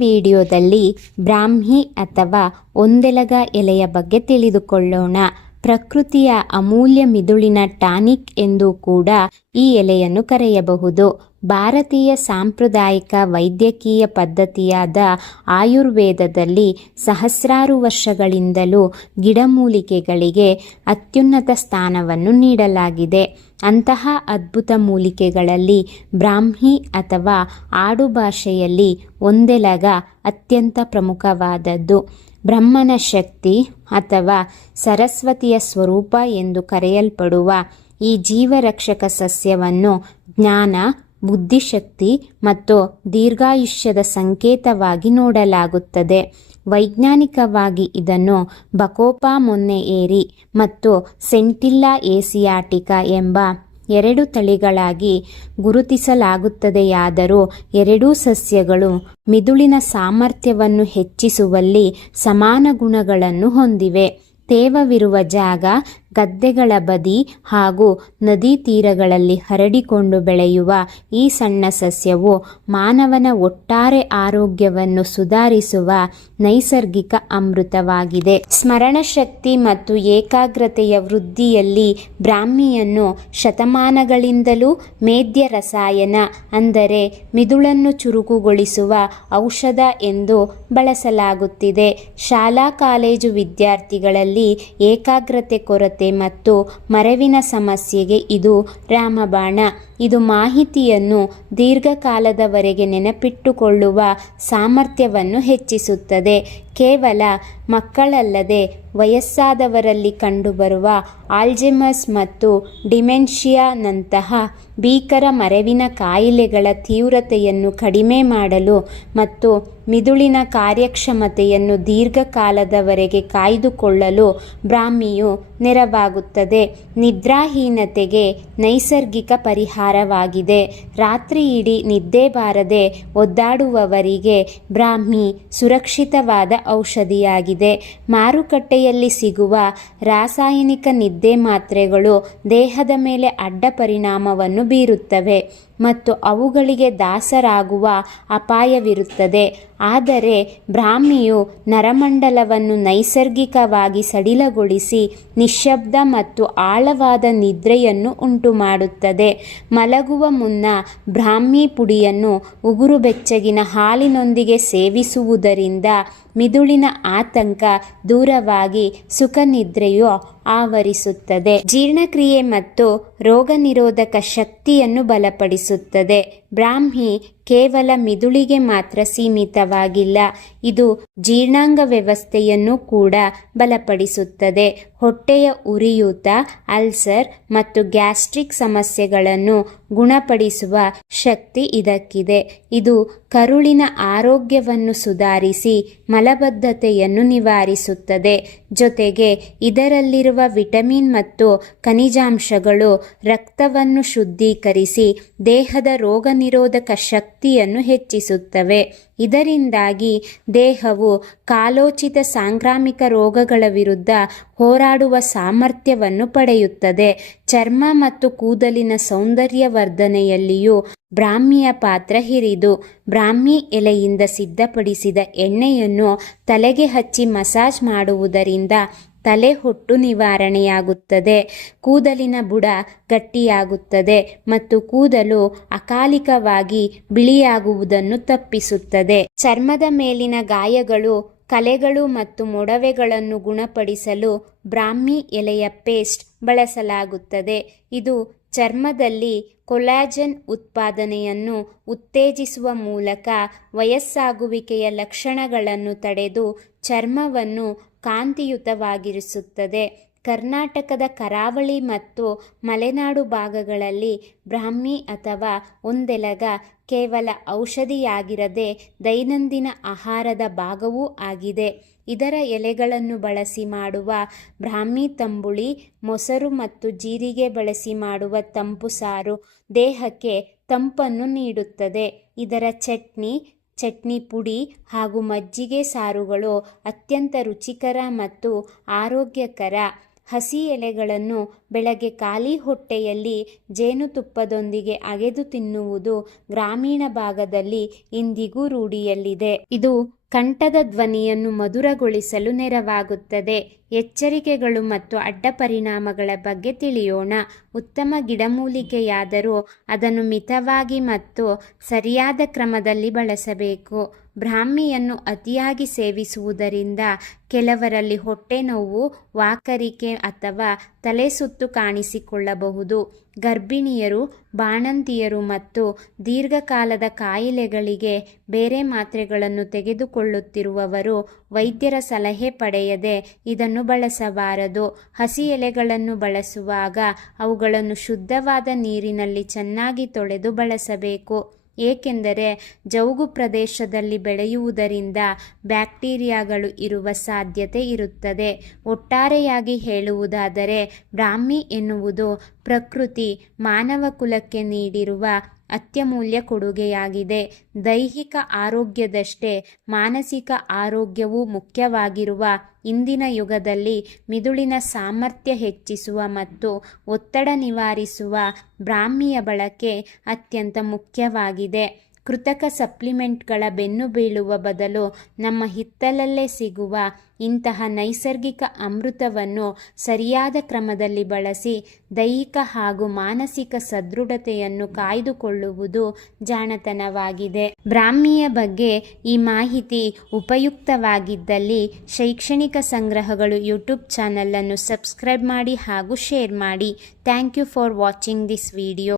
ವಿಡಿಯೋದಲ್ಲಿ ಬ್ರಾಹ್ಮಿ ಅಥವಾ ಒಂದೆಲಗ ಎಲೆಯ ಬಗ್ಗೆ ತಿಳಿದುಕೊಳ್ಳೋಣ. ಪ್ರಕೃತಿಯ ಅಮೂಲ್ಯ ಮಿದುಳಿನ ಟಾನಿಕ್ ಎಂದು ಕೂಡ ಈ ಎಲೆಯನ್ನು ಕರೆಯಬಹುದು. ಭಾರತೀಯ ಸಾಂಪ್ರದಾಯಿಕ ವೈದ್ಯಕೀಯ ಪದ್ಧತಿಯಾದ ಆಯುರ್ವೇದದಲ್ಲಿ ಸಹಸ್ರಾರು ವರ್ಷಗಳಿಂದಲೂ ಗಿಡಮೂಲಿಕೆಗಳಿಗೆ ಅತ್ಯುನ್ನತ ಸ್ಥಾನವನ್ನು ನೀಡಲಾಗಿದೆ. ಅಂತಹ ಅದ್ಭುತ ಮೂಲಿಕೆಗಳಲ್ಲಿ ಬ್ರಾಹ್ಮಿ ಅಥವಾ ಆಡುಭಾಷೆಯಲ್ಲಿ ಒಂದೆಲಗ ಅತ್ಯಂತ ಪ್ರಮುಖವಾದದ್ದು. ಬ್ರಹ್ಮನ ಶಕ್ತಿ ಅಥವಾ ಸರಸ್ವತಿಯ ಸ್ವರೂಪ ಎಂದು ಕರೆಯಲ್ಪಡುವ ಈ ಜೀವರಕ್ಷಕ ಸಸ್ಯವನ್ನು ಜ್ಞಾನ, ಬುದ್ಧಿಶಕ್ತಿ ಮತ್ತು ದೀರ್ಘಾಯುಷ್ಯದ ಸಂಕೇತವಾಗಿ ನೋಡಲಾಗುತ್ತದೆ. ವೈಜ್ಞಾನಿಕವಾಗಿ ಇದನ್ನು ಬಕೋಪಾ ಮೊನ್ನೆಯೇರಿ ಮತ್ತು ಸೆಂಟಿಲ್ಲಾ ಏಸಿಯಾಟಿಕಾ ಎಂಬ 2 ತಳಿಗಳಾಗಿ ಗುರುತಿಸಲಾಗುತ್ತದೆಯಾದರೂ ಎರಡೂ ಸಸ್ಯಗಳು ಮಿದುಳಿನ ಸಾಮರ್ಥ್ಯವನ್ನು ಹೆಚ್ಚಿಸುವಲ್ಲಿ ಸಮಾನ ಗುಣಗಳನ್ನು ಹೊಂದಿವೆ. ತೇವವಿರುವ ಜಾಗ, ಗದ್ದೆಗಳ ಬದಿ ಹಾಗೂ ನದಿ ತೀರಗಳಲ್ಲಿ ಹರಡಿಕೊಂಡು ಬೆಳೆಯುವ ಈ ಸಣ್ಣ ಸಸ್ಯವು ಮಾನವನ ಒಟ್ಟಾರೆ ಆರೋಗ್ಯವನ್ನು ಸುಧಾರಿಸುವ ನೈಸರ್ಗಿಕ ಅಮೃತವಾಗಿದೆ. ಸ್ಮರಣಶಕ್ತಿ ಮತ್ತು ಏಕಾಗ್ರತೆಯ ವೃದ್ಧಿಯಲ್ಲಿ ಬ್ರಾಹ್ಮಿಯನ್ನು ಶತಮಾನಗಳಿಂದಲೂ ಮೇದ್ಯ ರಸಾಯನ ಅಂದರೆ ಮಿದುಳನ್ನು ಚುರುಕುಗೊಳಿಸುವ ಔಷಧ ಎಂದು ಬಳಸಲಾಗುತ್ತಿದೆ. ಶಾಲಾ ಕಾಲೇಜು ವಿದ್ಯಾರ್ಥಿಗಳಲ್ಲಿ ಏಕಾಗ್ರತೆ ಕೊರತೆ ಮತ್ತು ಮರೆವಿನ ಸಮಸ್ಯೆಗೆ ಇದು ರಾಮಬಾಣ. ಇದು ಮಾಹಿತಿಯನ್ನು ದೀರ್ಘಕಾಲದವರೆಗೆ ನೆನಪಿಟ್ಟುಕೊಳ್ಳುವ ಸಾಮರ್ಥ್ಯವನ್ನು ಹೆಚ್ಚಿಸುತ್ತದೆ. ಕೇವಲ ಮಕ್ಕಳಲ್ಲದೆ ವಯಸ್ಸಾದವರಲ್ಲಿ ಕಂಡುಬರುವ ಆಲ್ಝೈಮರ್ಸ್ ಮತ್ತು ಡಿಮೆನ್ಷಿಯಾನಂತಹ ಭೀಕರ ಮರೆವಿನ ಕಾಯಿಲೆಗಳ ತೀವ್ರತೆಯನ್ನು ಕಡಿಮೆ ಮಾಡಲು ಮತ್ತು ಮಿದುಳಿನ ಕಾರ್ಯಕ್ಷಮತೆಯನ್ನು ದೀರ್ಘಕಾಲದವರೆಗೆ ಕಾಯ್ದುಕೊಳ್ಳಲು ಬ್ರಾಹ್ಮಿಯು ನೆರವಾಗುತ್ತದೆ. ನಿದ್ರಾಹೀನತೆಗೆ ನೈಸರ್ಗಿಕ ಪರಿಹಾರವಾಗಿದೆ. ರಾತ್ರಿಯಿಡೀ ನಿದ್ದೆ ಬಾರದೆ ಒದ್ದಾಡುವವರಿಗೆ ಬ್ರಾಹ್ಮಿ ಸುರಕ್ಷಿತವಾದ ಔಷಧಿಯಾಗಿದೆ. ಮಾರುಕಟ್ಟೆಯಲ್ಲಿ ಸಿಗುವ ರಾಸಾಯನಿಕ ನಿದ್ದೆ ಮಾತ್ರೆಗಳು ದೇಹದ ಮೇಲೆ ಅಡ್ಡ ಪರಿಣಾಮವನ್ನು ಬೀರುತ್ತವೆ ಮತ್ತು ಅವುಗಳಿಗೆ ದಾಸರಾಗುವ ಅಪಾಯವಿರುತ್ತದೆ. ಆದರೆ ಬ್ರಾಹ್ಮಿಯು ನರಮಂಡಲವನ್ನು ನೈಸರ್ಗಿಕವಾಗಿ ಸಡಿಲಗೊಳಿಸಿ ನಿಶ್ಶಬ್ದ ಮತ್ತು ಆಳವಾದ ನಿದ್ರೆಯನ್ನು ಉಂಟುಮಾಡುತ್ತದೆ. ಮಲಗುವ ಮುನ್ನ ಬ್ರಾಹ್ಮಿ ಪುಡಿಯನ್ನು ಉಗುರು ಬೆಚ್ಚಗಿನ ಹಾಲಿನೊಂದಿಗೆ ಸೇವಿಸುವುದರಿಂದ ಮಿದುಳಿನ ಆತಂಕ ದೂರವಾಗಿ ಸುಖ ನಿದ್ರೆಯು ಆವರಿಸುತ್ತದೆ. ಜೀರ್ಣಕ್ರಿಯೆ ಮತ್ತು ರೋಗ ನಿರೋಧಕ ಶಕ್ತಿಯನ್ನು ಬಲಪಡಿಸುತ್ತದೆ. ಬ್ರಾಹ್ಮಿ ಕೇವಲ ಮಿದುಳಿಗೆ ಮಾತ್ರ ಸೀಮಿತವಾಗಿಲ್ಲ, ಇದು ಜೀರ್ಣಾಂಗ ವ್ಯವಸ್ಥೆಯನ್ನು ಕೂಡ ಬಲಪಡಿಸುತ್ತದೆ. ಹೊಟ್ಟೆಯ ಉರಿಯೂತ, ಅಲ್ಸರ್ ಮತ್ತು ಗ್ಯಾಸ್ಟ್ರಿಕ್ ಸಮಸ್ಯೆಗಳನ್ನು ಗುಣಪಡಿಸುವ ಶಕ್ತಿ ಇದಕ್ಕಿದೆ. ಇದು ಕರುಳಿನ ಆರೋಗ್ಯವನ್ನು ಸುಧಾರಿಸಿ ಮಲಬದ್ಧತೆಯನ್ನು ನಿವಾರಿಸುತ್ತದೆ. ಜೊತೆಗೆ ಇದರಲ್ಲಿರುವ ವಿಟಮಿನ್ ಮತ್ತು ಖನಿಜಾಂಶಗಳು ರಕ್ತವನ್ನು ಶುದ್ಧೀಕರಿಸಿ ದೇಹದ ರೋಗ ನಿರೋಧಕ ಶಕ್ತಿಯನ್ನು ಹೆಚ್ಚಿಸುತ್ತವೆ. ಇದರಿಂದಾಗಿ ದೇಹವು ಕಾಲೋಚಿತ ಸಾಂಕ್ರಾಮಿಕ ರೋಗಗಳ ವಿರುದ್ಧ ಹೋರಾಡುವ ಸಾಮರ್ಥ್ಯವನ್ನು ಪಡೆಯುತ್ತದೆ. ಚರ್ಮ ಮತ್ತು ಕೂದಲಿನ ಸೌಂದರ್ಯವರ್ಧನೆಯಲ್ಲಿಯೂ ಬ್ರಾಹ್ಮಿಯ ಪಾತ್ರ ಹಿರಿದು. ಬ್ರಾಹ್ಮಿ ಎಲೆಯಿಂದ ಸಿದ್ಧಪಡಿಸಿದ ಎಣ್ಣೆಯನ್ನು ತಲೆಗೆ ಹಚ್ಚಿ ಮಸಾಜ್ ಮಾಡುವುದರಿಂದ ತಲೆಹೊಟ್ಟು ನಿವಾರಣೆಯಾಗುತ್ತದೆ, ಕೂದಲಿನ ಬುಡ ಗಟ್ಟಿಯಾಗುತ್ತದೆ ಮತ್ತು ಕೂದಲು ಅಕಾಲಿಕವಾಗಿ ಬಿಳಿಯಾಗುವುದನ್ನು ತಪ್ಪಿಸುತ್ತದೆ. ಚರ್ಮದ ಮೇಲಿನ ಗಾಯಗಳು, ಕಲೆಗಳು ಮತ್ತು ಮೊಡವೆಗಳನ್ನು ಗುಣಪಡಿಸಲು ಬ್ರಾಹ್ಮಿ ಎಲೆಯ ಪೇಸ್ಟ್ ಬಳಸಲಾಗುತ್ತದೆ. ಇದು ಚರ್ಮದಲ್ಲಿ ಕೊಲಾಜನ್ ಉತ್ಪಾದನೆಯನ್ನು ಉತ್ತೇಜಿಸುವ ಮೂಲಕ ವಯಸ್ಸಾಗುವಿಕೆಯ ಲಕ್ಷಣಗಳನ್ನು ತಡೆದು ಚರ್ಮವನ್ನು ಕಾಂತಿಯುತವಾಗಿರಿಸುತ್ತದೆ. ಕರ್ನಾಟಕದ ಕರಾವಳಿ ಮತ್ತು ಮಲೆನಾಡು ಭಾಗಗಳಲ್ಲಿ ಬ್ರಾಹ್ಮಿ ಅಥವಾ ಒಂದೆಲಗ ಕೇವಲ ಔಷಧಿಯಾಗಿರದೆ ದೈನಂದಿನ ಆಹಾರದ ಭಾಗವೂ ಆಗಿದೆ. ಇದರ ಎಲೆಗಳನ್ನು ಬಳಸಿ ಮಾಡುವ ಬ್ರಾಹ್ಮಿ ತಂಬುಳಿ, ಮೊಸರು ಮತ್ತು ಜೀರಿಗೆ ಬಳಸಿ ಮಾಡುವ ತಂಪು ಸಾರು ದೇಹಕ್ಕೆ ತಂಪನ್ನು ನೀಡುತ್ತದೆ. ಇದರ ಚಟ್ನಿ ಪುಡಿ ಹಾಗೂ ಮಜ್ಜಿಗೆ ಸಾರುಗಳು ಅತ್ಯಂತ ರುಚಿಕರ ಮತ್ತು ಆರೋಗ್ಯಕರ. ಹಸಿ ಎಲೆಗಳನ್ನು ಬೆಳಗ್ಗೆ ಖಾಲಿ ಹೊಟ್ಟೆಯಲ್ಲಿ ಜೇನುತುಪ್ಪದೊಂದಿಗೆ ಅಗೆದು ತಿನ್ನುವುದು ಗ್ರಾಮೀಣ ಭಾಗದಲ್ಲಿ ಇಂದಿಗೂ ರೂಢಿಯಲ್ಲಿದೆ. ಇದು ಕಂಠದ ಧ್ವನಿಯನ್ನು ಮಧುರಗೊಳಿಸಲು ನೆರವಾಗುತ್ತದೆ. ಎಚ್ಚರಿಕೆಗಳು ಮತ್ತು ಅಡ್ಡ ಪರಿಣಾಮಗಳ ಬಗ್ಗೆ ತಿಳಿಯೋಣ. ಉತ್ತಮ ಗಿಡಮೂಲಿಕೆಯಾದರೂ ಅದನ್ನು ಮಿತವಾಗಿ ಮತ್ತು ಸರಿಯಾದ ಕ್ರಮದಲ್ಲಿ ಬಳಸಬೇಕು. ಬ್ರಾಹ್ಮಿಯನ್ನು ಅತಿಯಾಗಿ ಸೇವಿಸುವುದರಿಂದ ಕೆಲವರಲ್ಲಿ ಹೊಟ್ಟೆ ನೋವು, ವಾಕರಿಕೆ ಅಥವಾ ತಲೆ ಸುತ್ತು ಕಾಣಿಸಿಕೊಳ್ಳಬಹುದು. ಗರ್ಭಿಣಿಯರು, ಬಾಣಂತಿಯರು ಮತ್ತು ದೀರ್ಘಕಾಲದ ಕಾಯಿಲೆಗಳಿಗೆ ಬೇರೆ ಮಾತ್ರೆಗಳನ್ನು ತೆಗೆದುಕೊಳ್ಳುತ್ತಿರುವವರು ವೈದ್ಯರ ಸಲಹೆ ಪಡೆಯದೆ ಇದನ್ನು ಬಳಸಬಾರದು. ಹಸಿ ಎಲೆಗಳನ್ನು ಬಳಸುವಾಗ ಅವುಗಳನ್ನು ಶುದ್ಧವಾದ ನೀರಿನಲ್ಲಿ ಚೆನ್ನಾಗಿ ತೊಳೆದು ಬಳಸಬೇಕು. ಏಕೆಂದರೆ ಜೌಗು ಪ್ರದೇಶದಲ್ಲಿ ಬೆಳೆಯುವುದರಿಂದ ಬ್ಯಾಕ್ಟೀರಿಯಾಗಳು ಇರುವ ಸಾಧ್ಯತೆ ಇರುತ್ತದೆ. ಒಟ್ಟಾರೆಯಾಗಿ ಹೇಳುವುದಾದರೆ ಬ್ರಾಹ್ಮಿ ಎನ್ನುವುದು ಪ್ರಕೃತಿ ಮಾನವ ಕುಲಕ್ಕೆ ನೀಡಿರುವ ಅತ್ಯಮೂಲ್ಯ ಕೊಡುಗೆಯಾಗಿದೆ. ದೈಹಿಕ ಆರೋಗ್ಯದಷ್ಟೇ ಮಾನಸಿಕ ಆರೋಗ್ಯವೂ ಮುಖ್ಯವಾಗಿರುವ ಇಂದಿನ ಯುಗದಲ್ಲಿ ಮಿದುಳಿನ ಸಾಮರ್ಥ್ಯ ಹೆಚ್ಚಿಸುವ ಮತ್ತು ಒತ್ತಡ ನಿವಾರಿಸುವ ಬ್ರಾಹ್ಮಿಯ ಬಳಕೆ ಅತ್ಯಂತ ಮುಖ್ಯವಾಗಿದೆ. ಕೃತಕ ಸಪ್ಲಿಮೆಂಟ್ಗಳ ಬೆನ್ನು ಬೀಳುವ ಬದಲು ನಮ್ಮ ಹಿತ್ತಲಲ್ಲೇ ಸಿಗುವ ಇಂತಹ ನೈಸರ್ಗಿಕ ಅಮೃತವನ್ನು ಸರಿಯಾದ ಕ್ರಮದಲ್ಲಿ ಬಳಸಿ ದೈಹಿಕ ಹಾಗೂ ಮಾನಸಿಕ ಸದೃಢತೆಯನ್ನು ಕಾಯ್ದುಕೊಳ್ಳುವುದು ಜಾಣತನವಾಗಿದೆ. ಬ್ರಾಹ್ಮಿಯ ಬಗ್ಗೆ ಈ ಮಾಹಿತಿ ಉಪಯುಕ್ತವಾಗಿದ್ದಲ್ಲಿ ಶೈಕ್ಷಣಿಕ ಸಂಗ್ರಹಗಳು ಯೂಟ್ಯೂಬ್ ಚಾನಲನ್ನು ಸಬ್ಸ್ಕ್ರೈಬ್ ಮಾಡಿ ಹಾಗೂ ಶೇರ್ ಮಾಡಿ. Thank you for watching this video.